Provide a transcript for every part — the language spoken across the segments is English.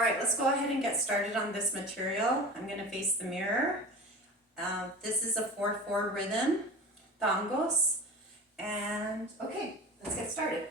All right, let's go ahead and get started on this material. I'm going to face the mirror. This is a 4/4 rhythm, tangos. And okay, let's get started.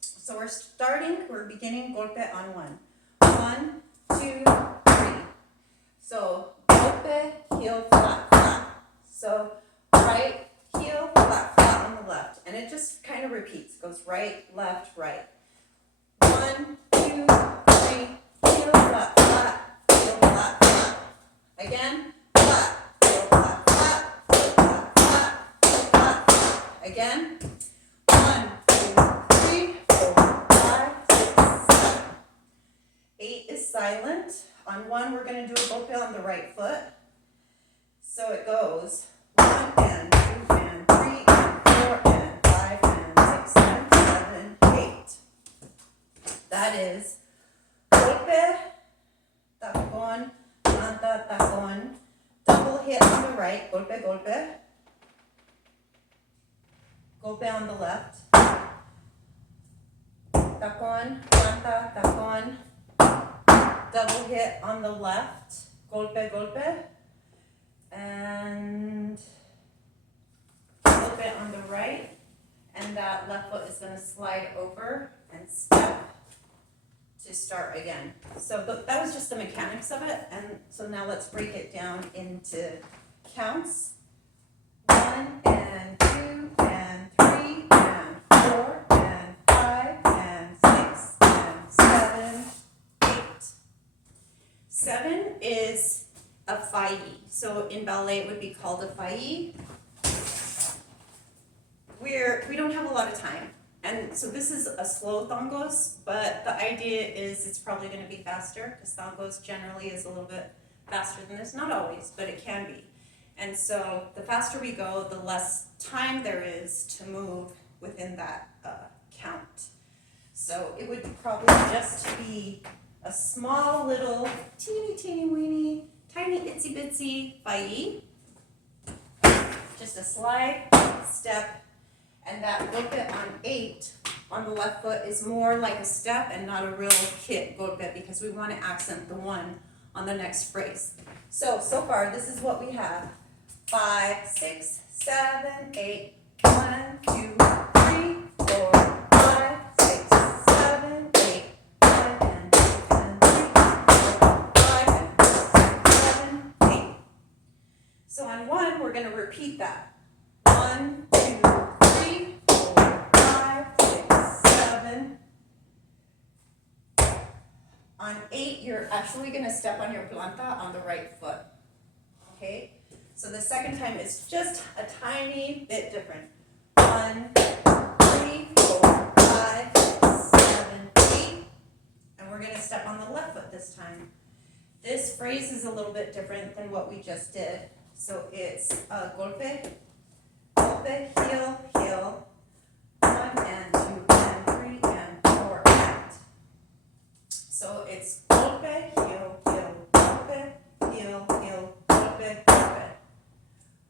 So we're beginning golpe on 1. 1, 2, 3. So golpe, heel, flat, flat. So right, heel, flat, flat on the left. And it just kind of repeats. It goes right, left, right. 1, 2, 3, heel, flat, flat, heel, flat, flat. Again, flat, heel, flat, flat, heel, flat, flat, heel, flat, flat. Again, 1, 2, 3, 4, 5, 6, 7. 8 is silent. On 1, we're going to do a golpe on the right foot. So it goes 1 and 2 and 3 and 4 and 5 and 6 and 7, 8. That is golpe, tacón, planta, tacón, double hit on the right, golpe, golpe, golpe on the left, tacón, planta, tacón, double hit on the left, golpe, golpe, and golpe on the right, and that left foot is going to slide over and step to start again. So that was just the mechanics of it, and so now let's break it down into counts. 1 and 2 and 3 and 4 and 5 and 6 and 7, 8. 7 is a failli. So in ballet it would be called a failli. We don't have a lot of time. And so this is a slow tangos, but the idea is it's probably going to be faster, because tangos generally is a little bit faster than this. Not always, but it can be. And so the faster we go, the less time there is to move within that count. So it would probably just be a small little teeny weeny, tiny itsy bitsy failli. Just a slide, step. And that golpe on 8 on the left foot is more like a step and not a real hit golpe, because we want to accent the 1 on the next phrase. So far, this is what we have. 5, 6, 7, 8, 1, 2, 3, 4, 5, 6, 7, 8, 1 and 2 and 3, 4, 5 and 6, 7, 8. So on 1, we're going to repeat that. 1, 2, 3, 4, 5, 6, 7. On 8, you're actually going to step on your planta on the right foot. Okay? So the second time is just a tiny bit different. 1, 3, 4, 5, 6, 7, 8. And we're going to step on the left foot this time. This phrase is a little bit different than what we just did. So it's golpe, golpe, heel, heel, 1 and 2 and 3 and 4 and. So it's golpe, heel, heel, golpe, heel, heel, golpe, golpe.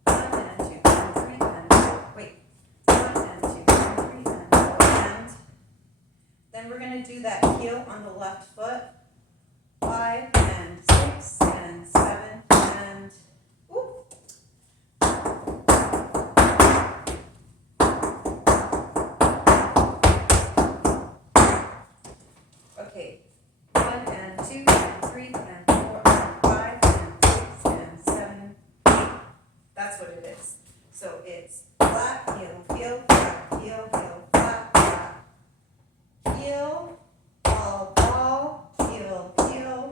1 and 2 and 3 and 4. Wait. 1 and 2 and 3 and 4 and. Then we're going to do that heel on the left foot. 5 and 6 and 7 and. Okay, 1 and 2 and 3 and 4 and 5 and 6 and 7, 8. That's what it is. So it's flat, heel, heel, flat, heel, heel, flat, flat. Heel, ball, heel, heel,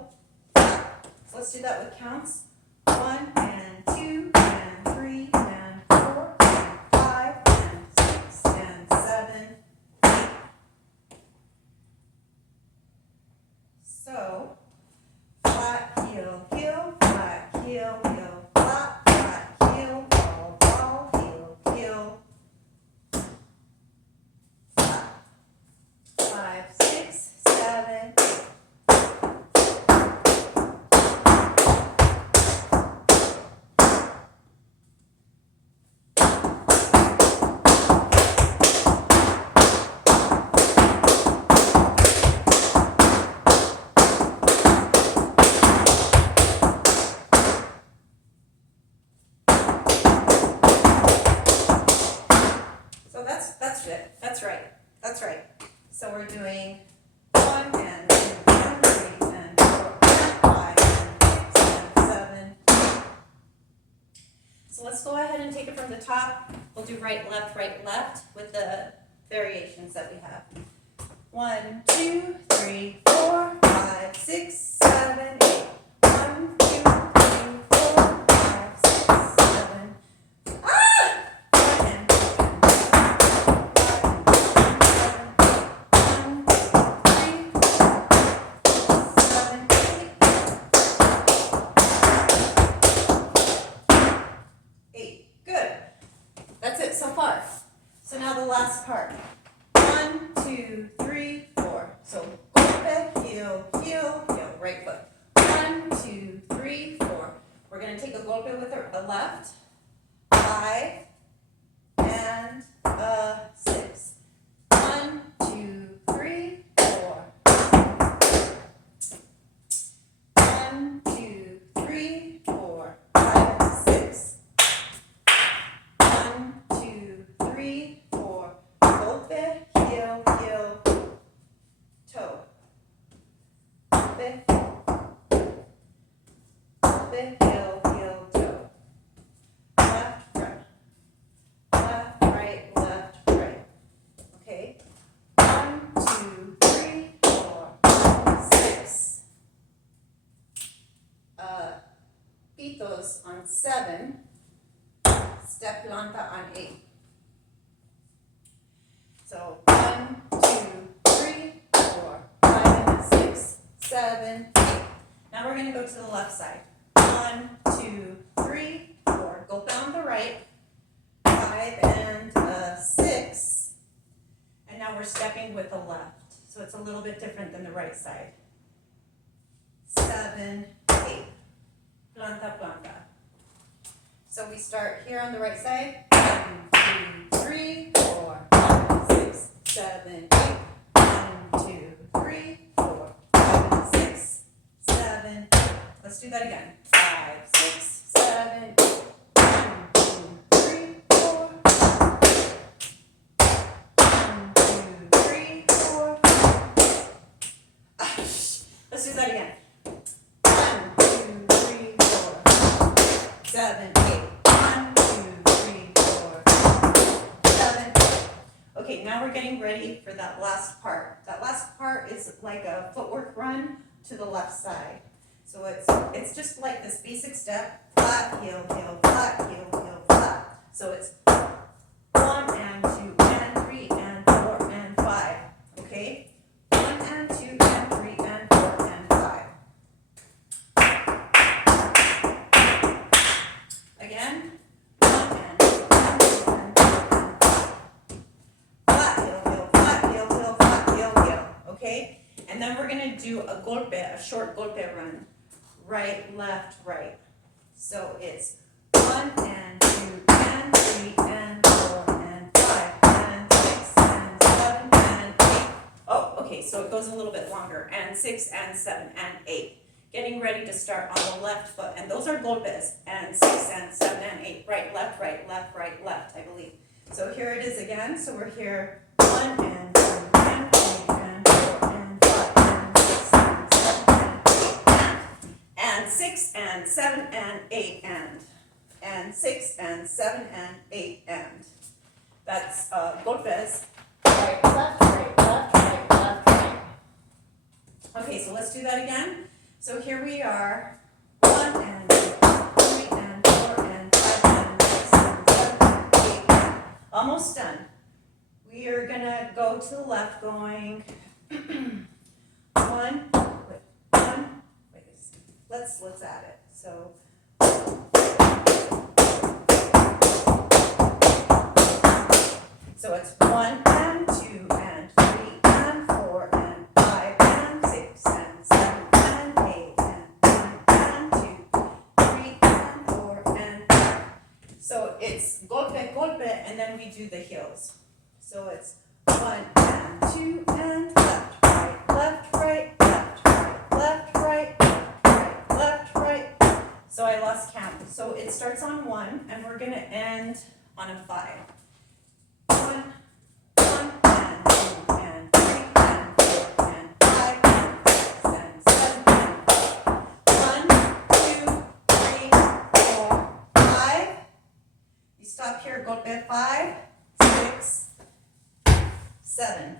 flat. So let's do that with counts. 1 and 2 and 3 and 4 and 5 and 6 and 7. So, flat, heel, heel, flat, heel, heel, flat, flat, heel, ball, heel, heel, flat. 5, 6, 7, 8. That's right. That's right. So we're doing 1 and 2 and 3 and 4 and 5 and 6 and 7. So let's go ahead and take it from the top. We'll do right, left with the variations that we have. 1, 2, 3, 4, 5, 6, 7, 8. 1, 2, 3, 4, 5, 6, 7. Ah! 1 and 2 and 8. Good. That's it so far. So now the last part. 1, 2, 3, 4. So golpe, heel, heel, heel, right foot. 1, 2, 3, 4. We're going to take a golpe with a left, 5, and a 6. 1, 2, 3, 4. 1, 2, 3, 4, 5, 6. 1, 2, 3, 4. Golpe, heel, heel, toe. Golpe, golpe, heel, heel, toe. Left, right, left, right. Okay. 1, 2, 3, 4, 5, 6. Pitos on 7. Step planta on 8. So 1, 2, 3, 4, 5, 6, 7, 8. Now we're going to go to the left side. 1, 2, 3, 4. Go down the right. 5 and a 6. And now we're stepping with the left. So it's a little bit different than the right side. 7, 8. Planta, planta. So we start here on the right side. 1, 2, 3, 4, 5, 6, 7, 8. 1, 2, 3, 4, 5, 6, 7, 8. Let's do that again. 5, 6, 7, 8. 1, 2, 3, 4. 1, 2, 3, 4. Let's do that again. 1, 2, 3, 4. 7, 8. 1, 2, 3, 4. 7. Okay, now we're getting ready for that last part. That last part is like a footwork run to the left side. So it's just like this basic step, flat, heel, heel, flat, heel, heel, flat. So it's 1 and 2 and 3 and 4 and 5. Okay? 1 and 2 and 3 and 4 and 5. Again. 1 and 2 and 3 and 4 and 5. Flat, heel, heel, flat, heel, heel, flat, heel, heel. Okay? And then we're going to do a golpe, a short golpe run. Right, left, right. So it's 1 and 2 and 3 and 4 and 5 and 6 and 7 and 8. Oh, okay, so it goes a little bit longer. And 6 and 7 and 8. Getting ready to start on the left foot. And those are golpes. And 6 and 7 and 8. Right, left, right, left, right, left, I believe. So here it is again. So we're here 1 and 2 and 3 and 4 and 5 and 6 and 7 and 6 and 7 and 8 and 6 and 7 and 8 and. That's golpes. Right, left, right, left, right, left, right. Okay, so let's do that again. So here we are. 1 and 2, 3 and 4 and 5 and 6 and 7 and 8 and. Almost done. We are gonna go to the left going 1. Let's add it. So it's 1 and 2 and 3 and 4 and 5 and 6 and 7 and 8 and 1 and 2, 3 and 4 and 5. So it's golpe, golpe, and then we do the heels. So it's 1 and 2 and left, right, left, right, left, right, left, right. Left, right. So I lost count. So it starts on 1, and we're going to end on a 5. 1, 1, 7.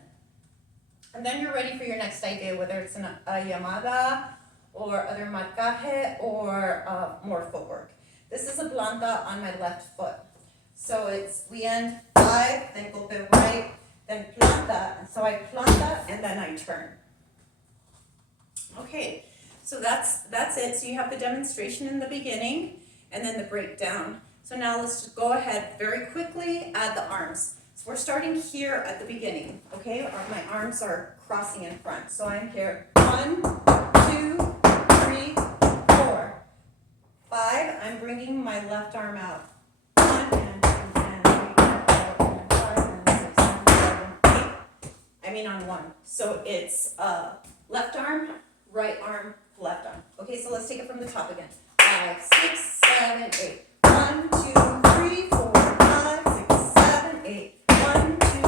And then you're ready for your next idea, whether it's a Yamada or other marcaje or more footwork. This is a planta on my left foot. So we end 5, then golpe right, then planta. And so I planta and then I turn. Okay, so that's it. So you have the demonstration in the beginning and then the breakdown. So now let's just go ahead very quickly, add the arms. So we're starting here at the beginning, okay? My arms are crossing in front. So I'm here, 1, 2, 3, 4, 5. I'm bringing my left arm out. 1 and 2 and 3 and 4 and 5 and 6 and 7, 8. I mean on 1. So it's left arm, left arm. Okay, so let's take it from the top again. 5, 6, 7, 8. 1, 2, 3, 4, 5, 6, 7, 8. 1, 2, 3,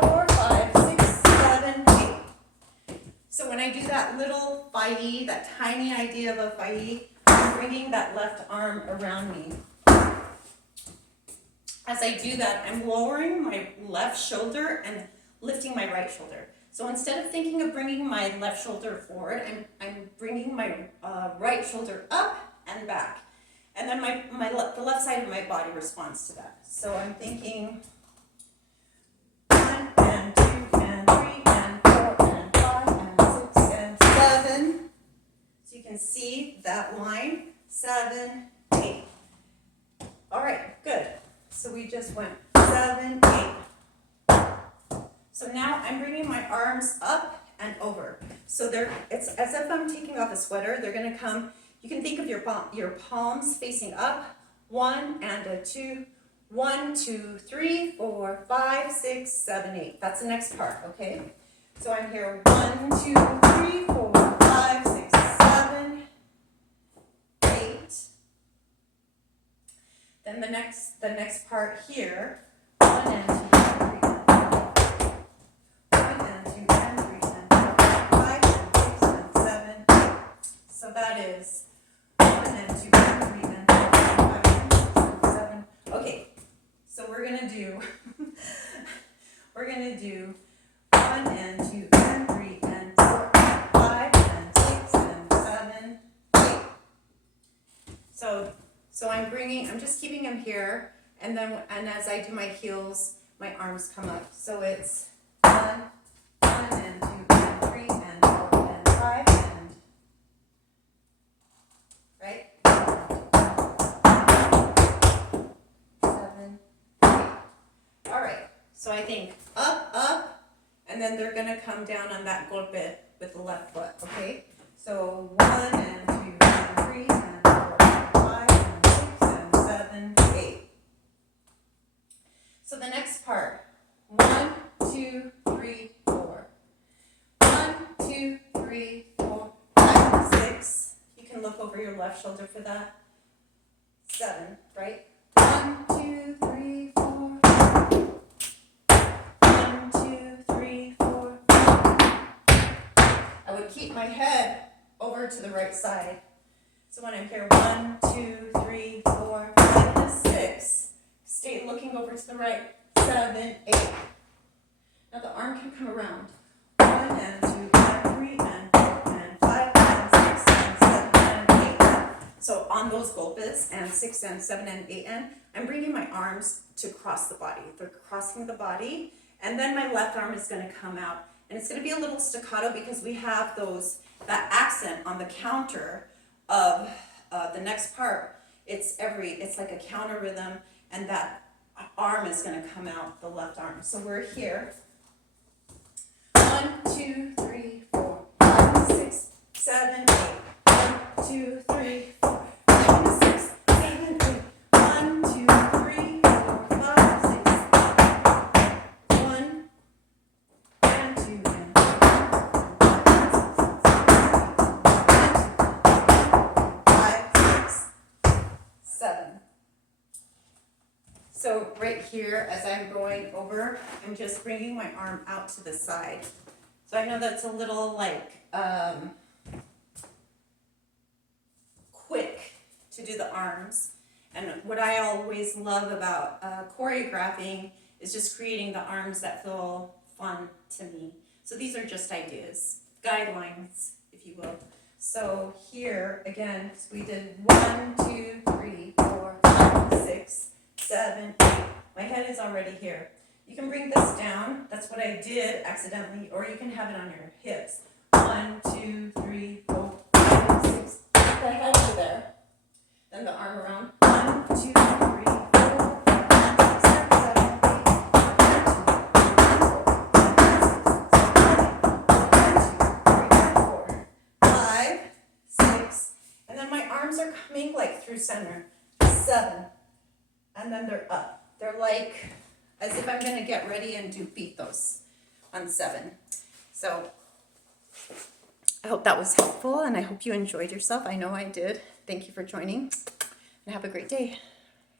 4, 5, 6, 7, 8. So when I do that little fighty, that tiny idea of a fighty, I'm bringing that left arm around me. As I do that, I'm lowering my left shoulder and lifting my right shoulder. So instead of thinking of bringing my left shoulder forward, I'm bringing my right shoulder up and back. And then the left side of my body responds to that. So I'm thinking 1 and 2 and 3 and 4 and 5 and 6 and 7. So you can see that line, 7, 8. All right, good. So we just went 7, 8. So now I'm bringing my arms up and over. So it's as if I'm taking off a sweater. They're going to come. You can think of your palms facing up. 1 and a 2. 1, 2, 3, 4, 5, 6, 7, 8. That's the next part, okay? So I'm here. 1, 2, 3, 4, 5, 6, 7, 8. Then the next part here. 1 and 2 and 3 and 4. 1 and 2 and 3 and 4, 5 and 6 and 7, 8. So that is 1 and 2 and 3 and 4 and 5 and 6 and 7. Okay, so we're gonna do 1 and 2 and 3 and 4 and 5 and 6 and 7, 8. So I'm just keeping them here, and as I do my heels, my arms come up. So it's 1 and 2 and 3 and 4 and 5 and right? 7, 8. All right. So I think up, and then they're gonna come down on that golpe with the left foot. Okay. So 1 and 2 and 3 and 4 and 5 and 6 and 7, 8. So the next part. 1, 2, 3, 4. 1, 2, 3, 4, 5, 6. You can look over your left shoulder for that. 7, right? 1, 2, 3, 4. 1, 2, 3, 4. I would keep my head over to the right side. So when I'm here, 1, 2, 3, 4, 5, and 6. Stay looking over to the right. 7, 8. Now the arm can come around. 1 and 2 and 3 and 4 and 5 and 6 and 7 and 8. So on those golpes and 6 and 7 and 8 and, I'm bringing my arms to cross the body. They're crossing the body, and then my left arm is going to come out, and it's going to be a little staccato because we have that accent on the counter of the next part. It's like a counter rhythm, and that arm is going to come out, the left arm. So we're here. 1, 2, 3, 4, 5, 6, 7, 8. 1, 2, 3, 4, 5, 6, 7, 8. 1, 2, 3, 4, 5, 6, 1 and 2 and 3, 5, 6, 7. So right here, as I'm going over, I'm just bringing my arm out to the side. So I know that's a little quick to do the arms. And what I always love about choreographing is just creating the arms that feel fun to me. So these are just ideas, guidelines, if you will. So here, again, we did 1, 2, 3, 4, 5, 6, 7, 8. My head is already here. You can bring this down. That's what I did accidentally, or you can have it on your hips. 1, 2, 3, 4, 5, 6. The head to there. Then the arm around. 1, 2, 3, 4, 5, 6, 7, 8, 5, 6, and then my arms are coming like through center. 7, and then they're up. They're like as if I'm going to get ready and do pitos on 7. So I hope that was helpful, and I hope you enjoyed yourself. I know I did. Thank you for joining, and have a great day.